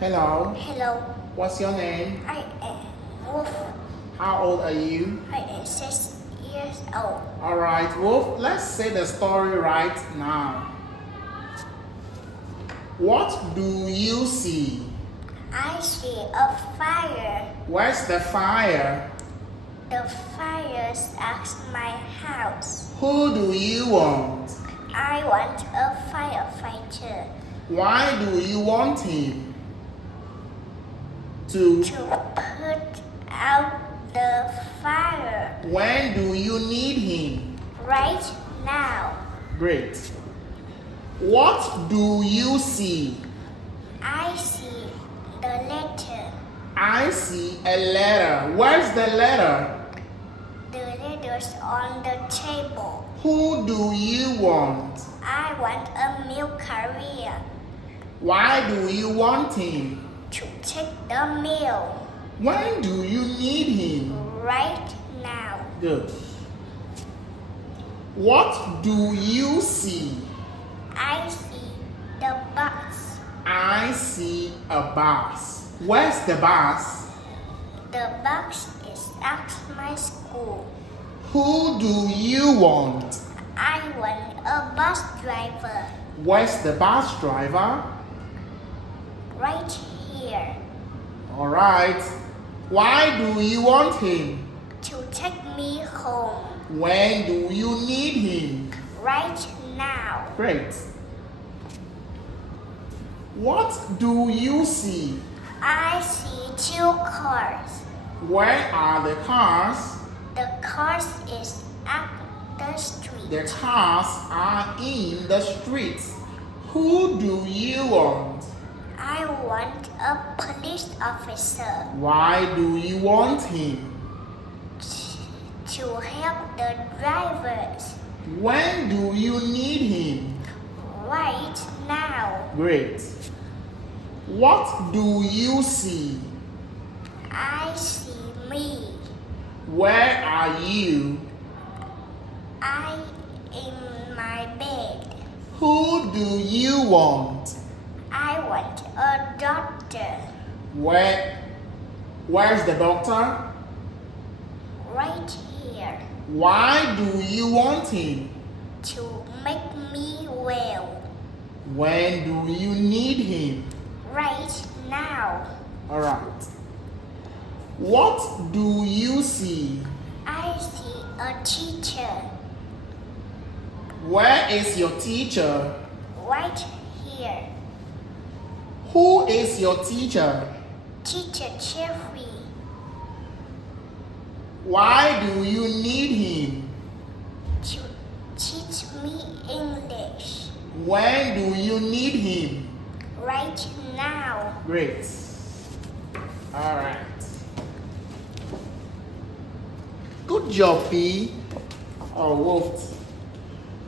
Hello. Hello, What's your name? I am Wolf. How old are you? I am 6 years old. Alright, Wolf, let's say the story right now. What do you see? I see a fire. Where's the fire? The fire's at my house. Who do you want? I want a firefighter Why do you want him? To to put out the fire when do you need him? right now. Great. What do you see? I see the letter. I see a letter. Where's the letter? The letter's on the table. Who do you want? I want a milk carrier Why do you want him? to take the milk When do you need him? right now. Good. What do you see? I see the bus. I see a bus. Where's the bus? The bus is at my school. Who do you want? I want a bus driver Where's the bus driver? right here Alright. Why do you want him? to take me home When do you need him? right now. Great. What do you see? I see 2 cars. Where are the cars? The cars is at the street. The cars are in the streets. Who do you want? I want a police officer Why do you want him? to help the drivers When do you need him? right now. Great. What do you see? I see me. Where are you? I in my bed. Who do you want? I want a doctor Where's the doctor? right here Why do you want him? to make me well When do you need him? right now. Alright. What do you see? I see a teacher Where is your teacher? right here. Who is your teacher? Teacher Jeffrey Why do you need him? to teach me English When do you need him? right now. Great. Alright. Good job, P. Oh, Wolf.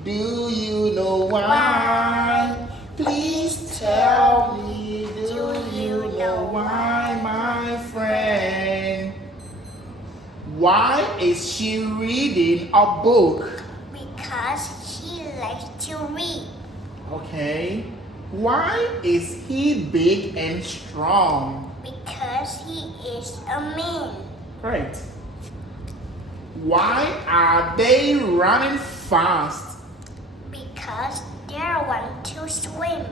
Do you know why? Please tell me. Do you know why, my friend? Why is she reading a book? Because she likes to read. Okay. Why is he big and strong? Because he is a man. Great. Why are they running fast? Because they want to swim.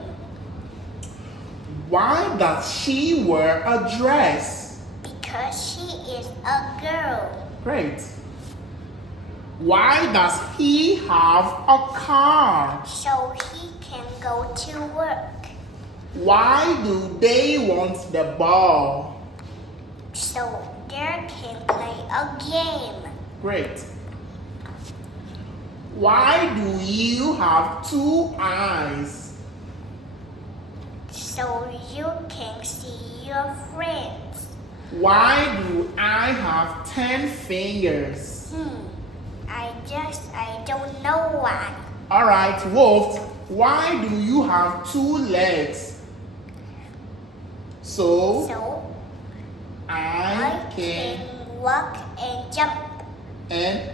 Why does she wear a dress? Because she is a girl. Great. Why does he have a car? So he can go to work. Why do they want the ball? So they can play a game. Great. Why do you have 2 eyes? So you can see your friends. Why do I have 10 fingers? I don't know why. Alright, Wolf, why do you have 2 legs? So I I can can walk and jump, and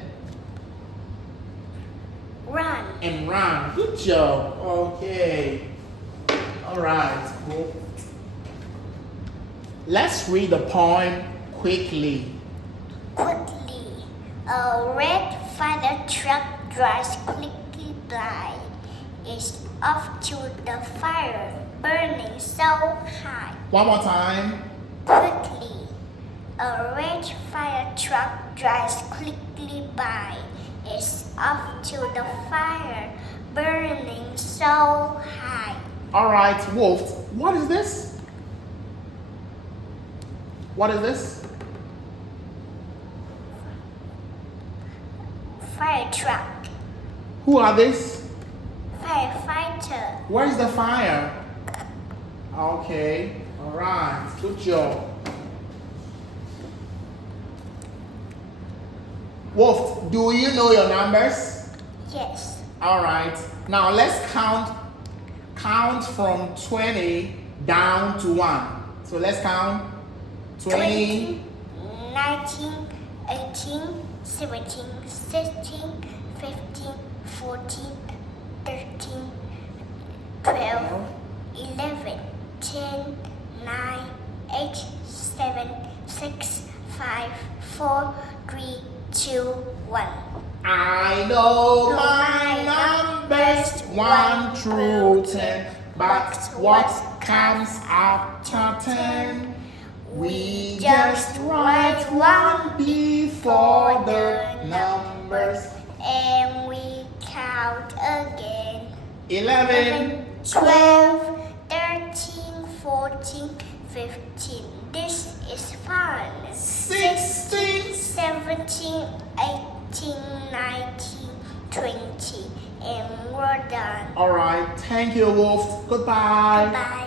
run. Good job. Okay. Alright, Wolf. Let's read the poem quickly. Quickly, a red fire truck drives quickly by. It's off to the fire, burning so high. One more time. Quickly, a red fire truck drives quickly by. It's off to the fire, burning so high. All right, Wolf, what is this? What is this? Fire truck, Who are these? firefighter. Where's the fire? Okay, all right, good job. Wolf, do you know your numbers? Yes. All right, now let's count from 20 down to 1. So let's count 20, 19, 18, 17, 16, 15, 14, 13, 12, 11, 10, 9, 8, 7, 6, 5, 4, 3, 2, 1. I know my numbers 1 through 10, but what comes after 10? We just write 1 before the numbers. And we count again. 11, 12, 13, 14, 15. This is fun. 16, 17, 18, 19, 20. And we're done. All right, thank you, Wolf. Goodbye. Bye.